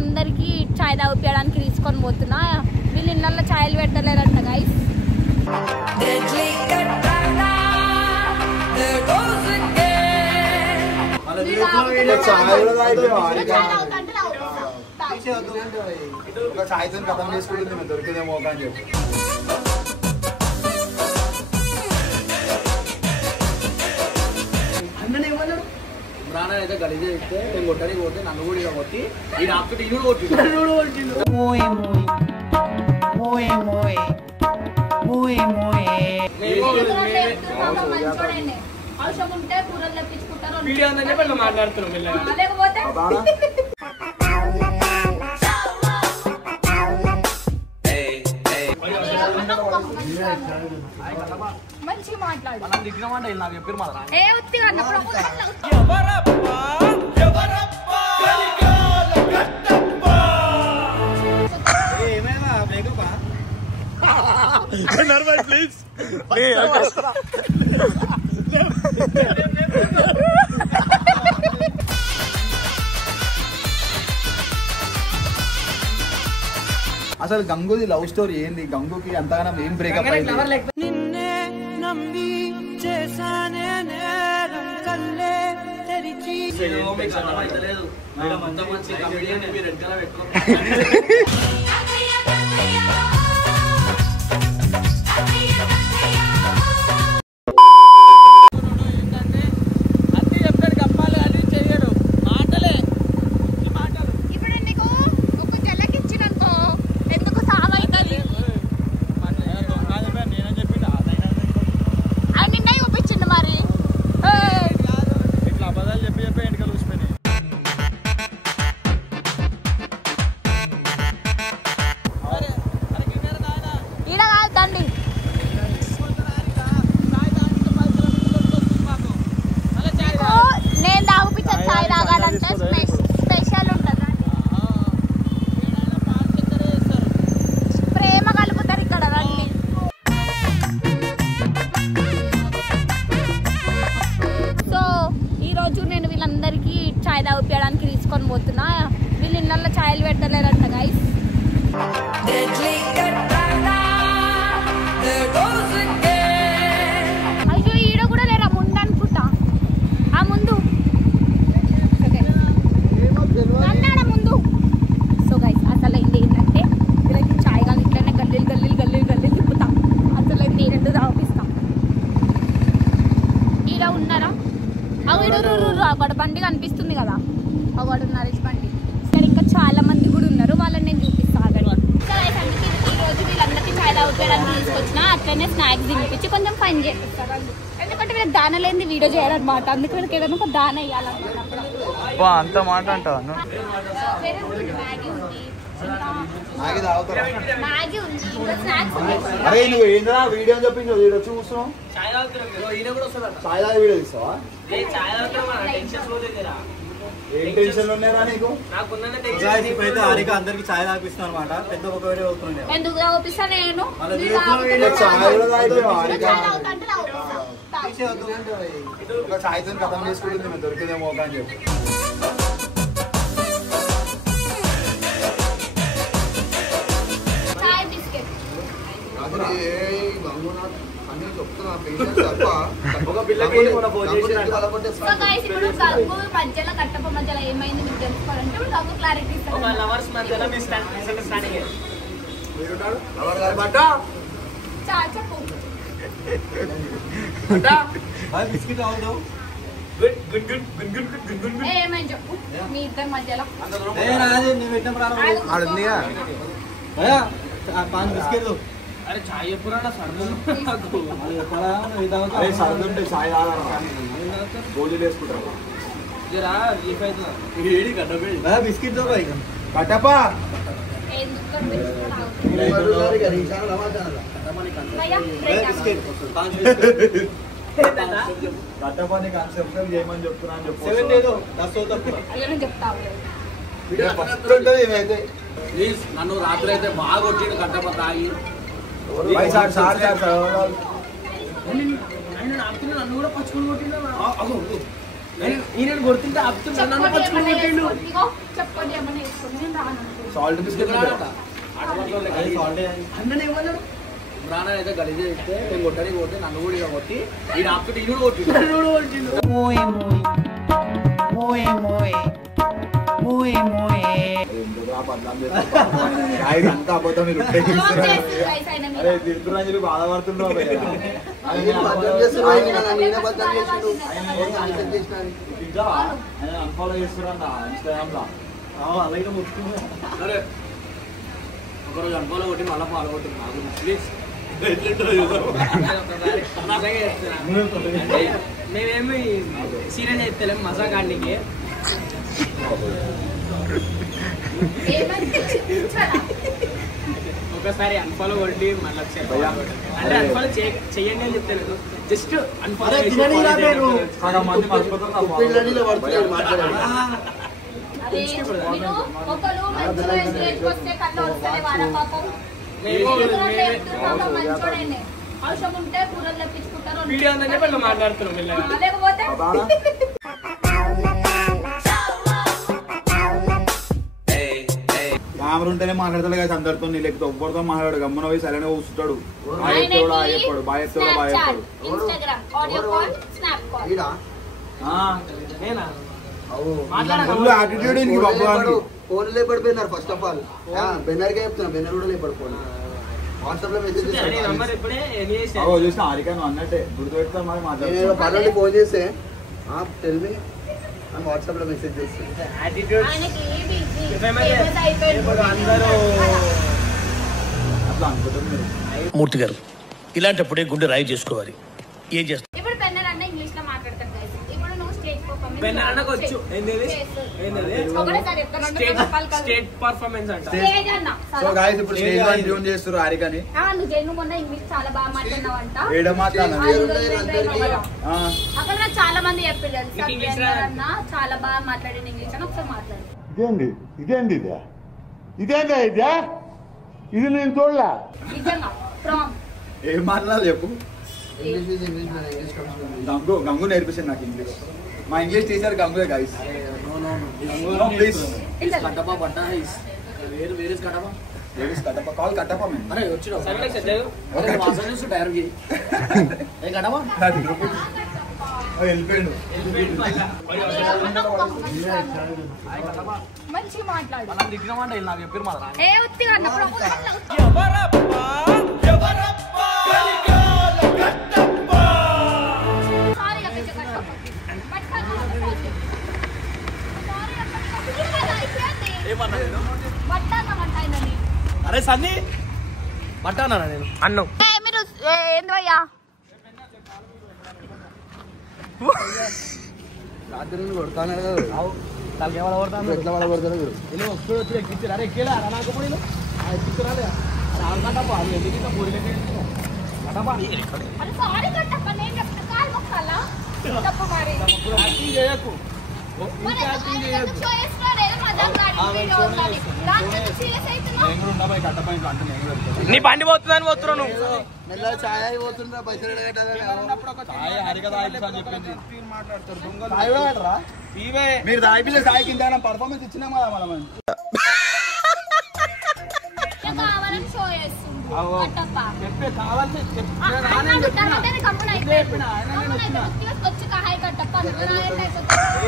అందరికి చాయ్ తాగిపించడానికి తీసుకొని పోతున్నా. వీళ్ళు ఇళ్ళల్లో చాయలు పెట్టలేరంట గైస్. దొరికిదేమో అని చెప్పి అయితే గలీజ ఇస్తే నేను కొట్టడానికి పోతే నన్ను కూడా కొట్టి ఈ ఆపుకుంటే ఇల్లు కొట్టిండు. మంచిగా మాట్లాడు. నాకు చెప్పారు మా ప్లీజ్ అసలు గంగూది లవ్ స్టోరీ ఏంది? గంగూకి అంతగానం ఏం బ్రేకప్ అయింది? చాయ్ తాగిపించడానికి తీసుకొని పోతున్నా. వీళ్ళు ఇళ్ళల్లో చాయలు పెట్టలేరంట గైస్. అయ్యో ఈడ కూడా లేరా ముందు అనుకుంటా. ఆ ముందు ముందు. సో గైస్ అసలు ఏంటంటే వీళ్ళకి చాయ్ కానీ ఇట్లనే గల్లీలు తిప్పుతాం. అసలు రెండు తాగిపిస్తాం. ఈడ ఉన్నారా? అక్కడ బండి కనిపిస్తుంది కదా, అక్కడ నరేష్ బండి. ఇక్కడ ఇంకా చాలా మంది కూడా ఉన్నారు, వాళ్ళని నేను చూపిస్తాను. ఈ రోజు వీళ్ళందరికీ చాయ్ తాగిపించడానికి తీసుకొచ్చిన, అట్లనే స్నాక్స్ తినిపించి కొంచెం పని చేపిస్తారు. ఎందుకంటే వీళ్ళకి దాన లేని వీడియో చేయాలన్నమాట. అందుకే వీళ్ళకి ఏదైనా ఒక దాన వేయాలనుకున్నప్పుడు అంత మాట అంటావు. మ్యాగీ ఉంది, ఇంకా స్నాక్స్ ఉంది. అరే నువ్వు ఏంద్రా వీడియో అని చెప్పి వీడియో చూస్తున్నావు? చాయ్ తాగి వీడియో తీస్తావా? ఏం టెన్షన్ ఉన్నారా నీకు? అందరికి చాయ్ తాగిపిస్తాను అనమాట. పెద్ద ఒక వీడియో అవుతుంది. ఎందుకు తాగిపిస్తా నేను? చాయ్తో కథం చేసుకుంటుంది దొరికిదేమో అని చెప్పి మధ్యలో కట్టప మధ్యలో ఏమైంది మీకు తెలుసుకోవాలంటే ఇప్పుడు క్లారిటీ ఏమైంది చెప్పు మీ ఇద్దరి మధ్యలో. అరే చాయ్ ఎప్పుడా సర్దుంటే చాయ్ గోళీలు వేసుకుంటారు. బిస్కెట్ కట్టపా కట్టపని కాన్సెప్ట్ చేయమని చెప్తున్నా అని చెప్తాను. నన్ను రాత్రి అయితే బాగా కొట్టిండు కట్టప తాగి. నన్ను కూడా పచ్చుకొని కొట్టిండు. ఈయన కొడుతుంటే ఆపుతుంటా నన్ను పచ్చుకుంటూ చెప్పండి ఏమన్నా వేసుకొని నేను రాను. సాల్ట్ బిస్కెట్ అన్ననే ఏమన్నాడు బ్రానా అయితే గలీజే ఇస్తే నేను కొట్టడానికి పోతే నన్ను కూడా ఇక కొట్టి ఈయన ఆపుతుంటే ఈయన కూడా కొట్టిండు అంతా అబద్ధం మీరు అరే తిరుతురాజులు బాధపడుతున్నావు అన్ఫాలో చేస్తున్నా ఇన్స్టాగ్రామ్ లో అలాగే ముట్టుకున్నా సరే ఒకరోజు అనుకోలో కొట్టి మళ్ళీ ఫాలో కొట్టింది నాకు ప్లీజ్ మేమేమి సీరియస్ అయితే మజాకాడికి ఒకసారి అన్ఫాలో కొట్టి మళ్ళీ అంటే అన్ఫాలో చెయ్యండి అని చెప్తాను జస్ట్ అన్ఫాలో అవసరం ఉంటే కూరలు తెప్పించుకుంటారు వీడియో ఉందని చెప్పి మాట్లాడుతున్నాం లేకపోతే కెమెరా ఉంటేనే మాట్లాడతాడు కదా అందరితో లేకపోతే ఒక్కరితో మాట్లాడు గమ్మన పోయి సరైన కూర్చుంటాడు బాయ్ చెప్తాడు బాయ్ చెప్తాడు బాయ్ చెప్తాడు బాయ్ చెప్తాడు Instagram audio call snap call నేనా ఫుల్ యాటిట్యూడ్ ఇంక బాబు ఫోన్ లేపడిపోయినారు ఫస్ట్ ఆఫ్ ఆల్ బెన్నర్గా చెప్తున్నా బెన్నర్ కూడా లేపడిపోయినా వాట్సాప్ లో మెసేజ్ నంబర్ ఇప్పుడే చూసిన హారిక నువ్వు అన్నట్టే గుర్తుపెట్టుకో మరి నేను పర్వాలేదు ఫోన్ చేస్తే టెల్ మీ అని వాట్సాప్ లో మెసేజ్ చేస్తాను అందరూ అట్లా అనుకుంటారు మీరు మూర్తి గారు ఇలాంటప్పుడే గుండె రాయి చేసుకోవాలి ఏం చేస్తారు ఇప్పుడు పెన్నర్ అన్న ఇంగ్లీష్ లో మాట్లాడతారు guys. ఇప్పుడు నువ్వు స్టేజ్ పర్ఫార్మెన్స్ పెన్నరనకొచ్చు ఏంది స్టేట్ పర్ఫార్మెన్స్ అంట స్టేజ్ అన్న సో గాయ్స్ ఇప్పుడు స్టేజ్ లో ట్యూన్ చేస్తారు హారికని నువ్వు మొన్న ఇంగ్లీష్ చాలా బాగా మాట్లాడినావంట ఏడ మాట్లాడాలి అక్కడ నాకు చాలా మంది చెప్పారు అన్న చాలా బాగా మాట్లాడిన ఇంగ్లీష్ అని ఒకసారి మాట్లాడు ఇదేందా ఇది నేను చూడలే నిజంగా ఫ్రామ్ ఏం మాట్లాడాలి చెప్పు గంగు నేర్పిస్తుంది నాకు ఇంగ్లీష్ మా English teacher Ganguly guys please Kattappa పట్టా వేరు వేరే కట్టపా కట్టప కాల్ కట్టప మేము అరే వచ్చిన వెళ్ళిపోయిండు మంచిగా మాట్లాడు దిగినమాట నాకు చెప్పారు మా ఏ ఉత్తిగా అన్న అరే సన్నీ పట్టానా నేను అన్నం మీరు ఏందయ్యా రాత్రి నుండి కొడతాను కదా తలకేమలా కొడతాను ఎట్లా వాళ్ళ కొడతాను మీరు నేను వస్తూ వచ్చి ఎక్కించారు అరే ఎక్కేలా నాకు నేను ఎక్కించరాలే కట్టపా చేయకు నీ బండి పోతుందని పోతున్నావు నువ్వు మెల్లగా ఛాయ్ పోతుందా పైసలు మీరు దాయిపిల్లే సాయి కింద పర్ఫార్మెన్స్ ఇచ్చినా కదా మనం చెప్పే కావాల్సి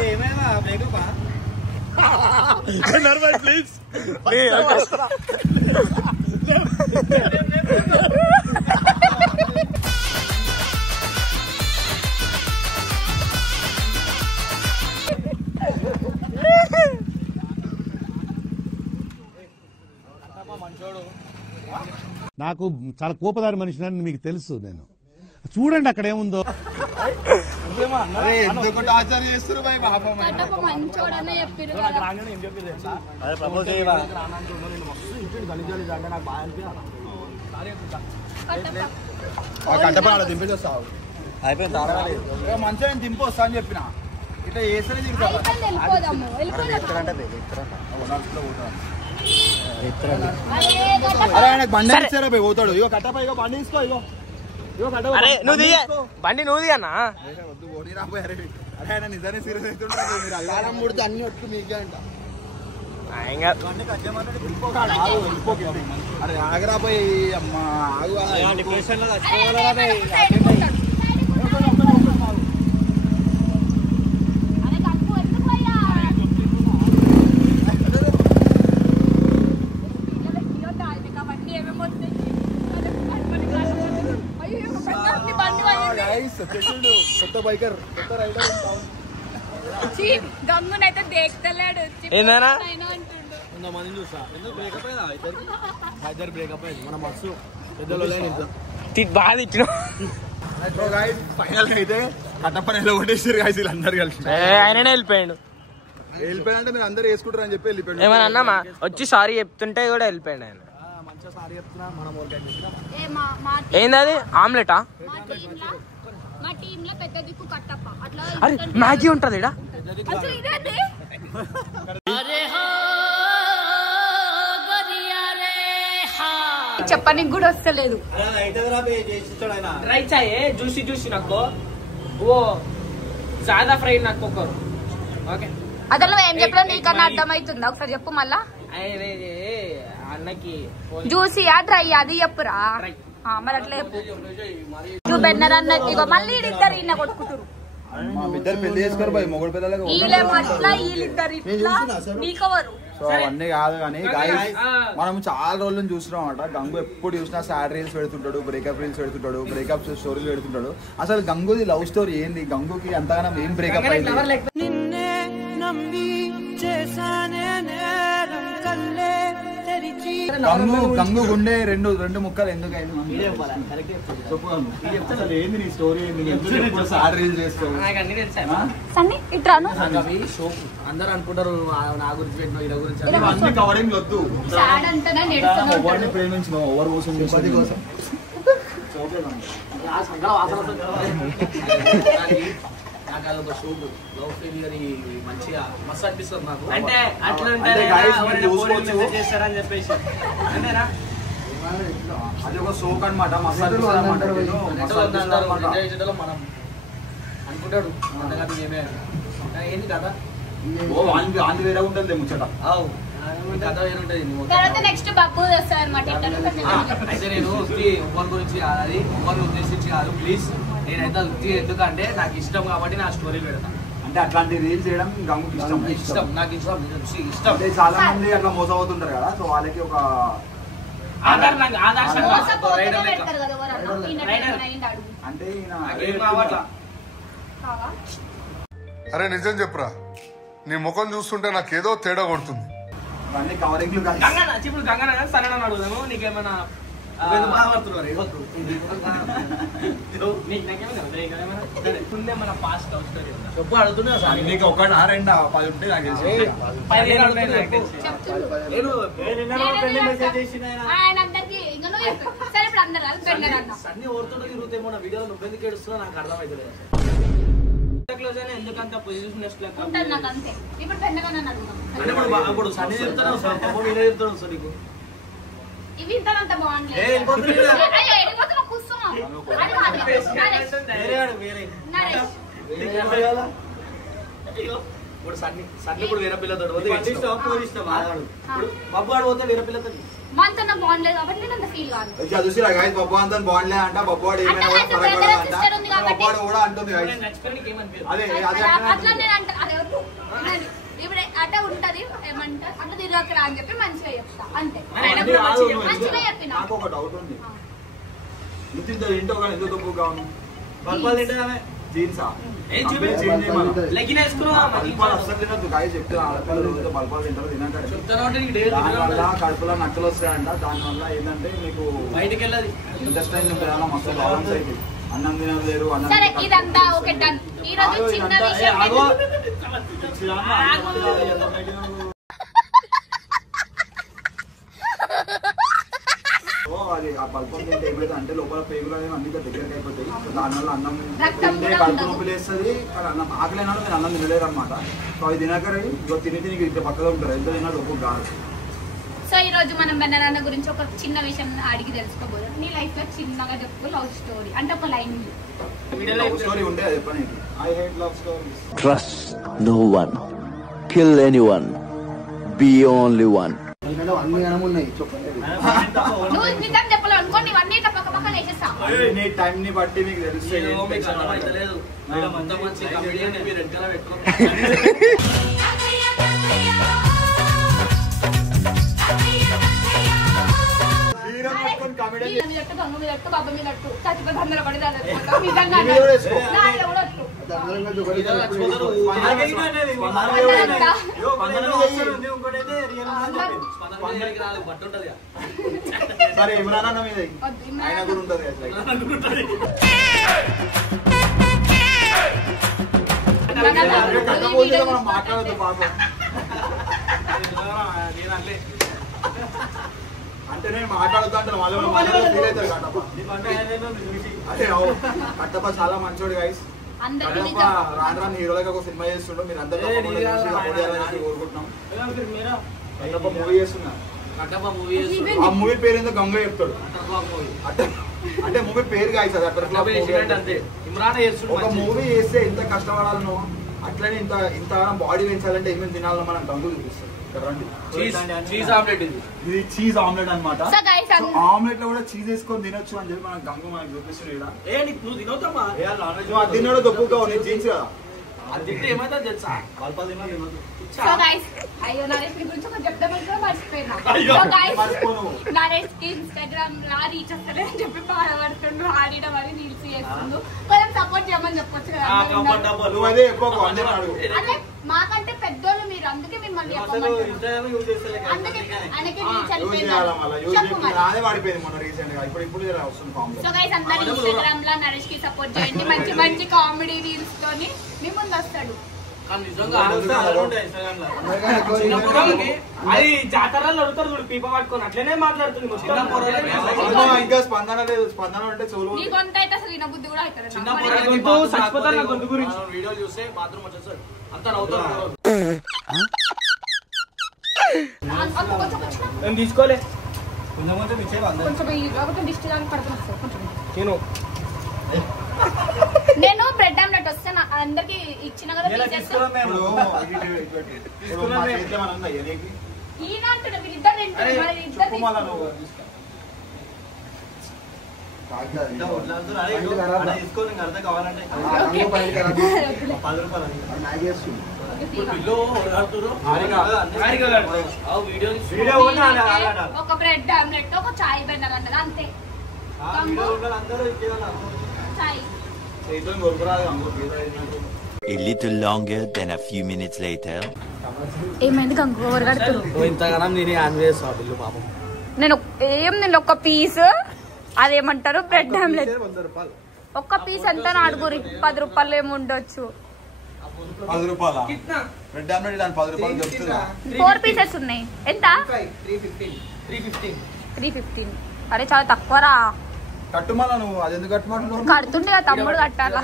ఏమైనా బ్రేకప్పా ప్లీజ్ నాకు చాలా కోపదారి మనిషిని మీకు తెలుసు. నేను చూడండి అక్కడ ఏముందో. ఎందుకు టార్చర్ చేస్తారు భయ్ పాపం కట్టపడ దింపేస్తావు అయిపోయింది మంచిగా నేను దింపి వస్తా అని చెప్పిన ఇట్లా చేస్తేనే తిరుగుతా అరే ఆయనకు బండి ఇచ్చారా పోయి పోతాడు. ఇగో కట్టపై ఇగో బండి తీసుకో. ఇగో అరే నువ్వు బండి నువ్వు అన్నా అరే ఆయన నిజాన్ని సీరియస్ అవుతుంటారు మీరు కాలం ముడితే అన్ని ఒట్లు మీకే అంట. అరే ఆగరాపోయి అమ్మ ఆగు కొత్త బైకర్ కొత్త రైడర్ గంగునైతే దేక్తలేడు కొంతమంది చూసా ఎందుకు బ్రేకప్ అయ్యా ఇద్దరు బ్రేకప్ అయ్యింది మన మస్తు పెద్దలు బాగా తిట్టిన ఫైనల్ అయితే కట్టపని ఎలా కొట్టేసారు గాయస్ వీళ్ళందరూ కలిసి ఆయననే వెళ్ళిపోయాడు వెళ్ళిపోయాడంటే మీరు అందరూ వేసుకుంటారు అని చెప్పి వెళ్ళిపోయాడు ఏమన్నా అన్నామా వచ్చి సారీ చెప్తుంటే కూడా వెళ్ళిపోయాడు ఆయన మంచిగా సారీ చెప్తున్నా మనం ఏంది అది ఆమ్లెటా మా టీమ్ లో పెద్ద దిక్కు కట్టప్ప అట్లా అరే మ్యాగీ ఉంటది ఇడా అసలు ఇదేంటి చెప్పడానికి కూడా వస్తలేదు ट्राई चाहिए जूसी जूसी नको वो ज्यादा फ्राई नको करो ओके అసలు ఏం చెప్పినా నీకన్నా అర్థమవుతుందా ఒకసారి చెప్పు మళ్ళా అన్నకి జ్యూసీయా డ్రై అది చెప్పురా మరి అట్లా చెప్పు నువ్వు బెన్నర్ అన్న ఇగో మళ్ళీ ఇద్దరు ఈయన కొట్టుకుంటారు మా ఇద్దరు పెళ్లి చేసుకోరు భయ్ మొగడు పిల్లలకు వీళ్ళేమో అట్లా వీళ్ళిద్దరు ఇట్లా నీకెవరు సో అవన్నీ కాదు కానీ గాయస్ మనం చాలా రోజుల నుంచి చూస్తున్నాం అనమాట. గంగు ఎప్పుడు చూసినా సాడ్ రీల్స్ పెడుతుంటాడు, బ్రేకప్ రీల్స్ పెడుతుంటాడు, బ్రేకప్ స్టోరీలు పెడుతుంటాడు. అసలు గంగుది లవ్ స్టోరీ ఏంది, గంగుకి ఎంతగానో ఏం బ్రేకప్ అయింది? గంగు గుండె రెండు ముక్కలు ఎందుకు అయింది? అసలు ఏంది నీ స్టోరీ ఏంది? సాడ్ రీల్స్ చేస్తావు అందరు అనుకుంటారు నా గురించి పెట్టిన ఇలా గురించి అన్ని కవరింగ్ వద్దు. ఎవరిని ప్రేమించినావు, ఎవరి కోసం పది కోసం నాకు అదొక షోక్ లవ్ ఫెయిలియర్ మంచిగా మస్తు అనిపిస్తుంది నాకు. అంటే అట్లా చేస్తారని చెప్పేసి అంతేనా అది ఒక షోక్ అనమాట. మస్తు మనం అనుకుంటాడు అంతగా ఏమే ఏంటి కదా ఆంది వేరే ఉంటుంది ముచ్చట. కథ వేరుంటది. తర్వాత నెక్స్ట్ బబ్బు వస్తారు అన్నమాట. అయితే నేను ఎవరి గురించి అది ఎవరిని ఉద్దేశించి కాదు ప్లీజ్. నేనైతే వృత్తి ఎందుకంటే నాకు ఇష్టం కాబట్టి నా స్టోరీ పెడతాను. అంటే అట్లాంటి రీల్స్ చేయడం గంగుకి ఇష్టం నాకు ఇష్టం. అంటే చాలా మంది అట్లా మోసపోతుంటారు కదా, సో వాళ్ళకి ఒక అంటే అరే నిజం చెప్పురా, నీ ముఖం చూస్తుంటే నాకేదో తేడా కొడుతుంది. అన్ని కవరింగ్లు ఇప్పుడు గంగన సరైన అడుగుదాము. నీకేమైనా మన పాస్ట్ లవ్ స్టోరీ చెప్పు అడుగుతున్నా సార్. నీకు ఒకటి 10 ఉంటే నాకు తెలిసి అన్ని ఓడుతుంటే తిరుగుతామో నా వీడియోలో నువ్వెందుకు ఏడుస్తున్నా నాకు అర్థమైతే ఎందుకంత పొజిషన్ ఇప్పుడు సన్ని చెప్తాను సార్ చెప్తాను సార్ నీకు ఇవి ఇంత బాగుంది. ఇప్పుడు సన్ని ఇప్పుడు వేరే పిల్లతో బాబు ఆడు పోతే వేరే పిల్లతో మనతో బాగుండలేదు కాబట్టి నేను అంత ఫీల్ కాదు. చూసి బొబ్బు అంతా బాగుండలే అంట. బొబ్బు వాడు ఏమైనా బొబ్బు వాడు కూడా అంటుంది. అదే అట్లా నేను అంటే అదే ఇప్పుడు అట్లా ఉంటది ఏమంటారు అట్లా తిరగకరా అని చెప్పి మంచిగా చెప్తా అంతే. మంచిగా చెప్పిన నాకు ఒక డౌట్ ఉంది. ఇంట్లో కానీ ఎందుకు తప్పు కావు జీన్సా కడుపులో నక్కలు వస్తాయంట. దానివల్ల ఏంటంటే మీకు బయటకి వెళ్ళదు ఇంటెస్టైన్ ఉంటుంది, మస్తు బాలన్స్ అయితే అన్నం తినలేరు. సరే ఇదంతా ఓకే డన్. ఈ రోజు చిన్న విషయం అది ఆ పల్పం తింటే ఏమైతే అంటే లోపల పేగులు అనేవి అన్ని దగ్గరికి అయిపోతాయి. దానివల్ల అన్నం తింటే కడుపు నొప్పి లేస్తుంది. కానీ అన్నం ఆకలేనాడు మీరు అన్నం తినలేరు అనమాట. సో అది తినకరి తిని తిని ఇద్దరు పక్కగా ఉంటారు. ఎంత తిన్నాడు ఒక్కొక్క కాదు సో ఈ రోజు మనం బెన్ననాన్న గురించి ఒక చిన్న విషయం అడిగి తెలుసుకోబోదాం. నీ లైఫ్ లో చిన్నగా చెప్పు లవ్ స్టోరీ అంటే ఒక లైన్. లవ్ స్టోరీ ఉంటే అది చెప్పండి. I hate love stories. Trust no one, kill anyone, be only one. అన్ని ఉన్నాయి చెప్పండి. నువ్వు నిజం చెప్పలేవు అనుకోండి, ఇవన్నీ పక్క పక్కన వేసేస్తా. నీ టైం ని బట్టి మీకు తెలుస్తాయి. సరే ఇమ్రాన్ అన్న మీద ఆయన కూడా ఉంటది. మనం మాట్లాడద్దు పాపం. అంటే నేను మాట్లాడుతా అంటే వాళ్ళు ఫీల్ అవుతారు. అదే కట్టప్ప చాలా మంచోడు గైస్. కట్టప్ప రాను రాను హీరోలకి ఒక సినిమా చేస్తుండో మీరు అందరూ కోరుకుంటున్నాం. కట్టప్ప మూవీ చేస్తున్నా. ఆ మూవీ పేరు ఏందో గంగ చెప్తాడు. అంటే మూవీ పేరు గాయస్ అది అట్లా. ఒక మూవీ చేస్తే ఎంత కష్టపడాలనో అట్లనే ఇంత బాడీ పెంచాలంటే ఏమేమి తినాలో మనం గంగు చూపిస్తాం. ఇది చీజ్ ఆమ్లెట్ అనమాట. ఆమ్లెట్ లో కూడా చీజ్ వేసుకొని తినొచ్చు అని చెప్పి మనం గంగు మనకు చూపిస్తుంది. తిన్నాడు దొప్పుగా జీన్స్ కదా. ఇన్స్టాగ్రామ్ లా రీచ్ వస్తలేదని చెప్పి బాధపడుతుండ్రు, ఆడిన మరి రీల్స్ చేస్తుండ్రు. కొంచెం సపోర్ట్ చేయమని చెప్పొచ్చు కదా. అదే మాకంటే పెద్దోళ్ళు మీరు, అందుకే మిమ్మల్ని ఇన్స్టాగ్రామ్ లా నరేష్ కి సపోర్ట్ చేయండి. మంచి మంచి కామెడీ రీల్స్ తోని మీ ముందు వస్తాడు. అది జాతరలో అడుగుతారు చూడు, పీప పట్టుకొని అట్లనే మాట్లాడుతుంది. ఇంకా స్పందన లేదు. స్పందన అంటే నీ గొంతు అయితే అసలు విన బుద్ధి కూడా అవుతారు. గొంతు గురించి వీడియోలు చూస్తే బాత్రూమ్ వచ్చేస్తారు అంతా నవ్వుతారు. నేను తీసుకోలే నేను బ్రెడ్ ఆమ్లెట్ వస్తే అందరికి ఇచ్చిన కదా. ఈయన అంటున్నా వీళ్ళిద్దరు ఒక బ్రెడ్ ఆమ్లెట్ ఒక చాయ్ బెన్నర్ అన్నది అంతే. చాయ్ A little longer than a few minutes later. ఏమైంది గంగు ఓవర్ కడుతున్నారు ఇంతగానం నేను ఆన్ చేస్తాను పాపం. నేను నేను ఒక పీస్ అదేమంటారు బ్రెడ్ ఆమ్లెట్ ఒక్క పీస్ ఎంత అడుగురి 10 రూపాయలు ఏముండొచ్చు. 10 రూపాయల బ్రెడ్ ఆమ్లెట్ 10 రూపాయలు దొరుకుతుందా? 4 పీసెస్ ఉన్నాయి. ఎంత? 315. అరే చాలా తక్కువరా. కట్టుమలా నువ్వు అది ఎందుకు కట్టుమంటున్నావు? కడుతుండే తమ్ముడు కట్టాలా.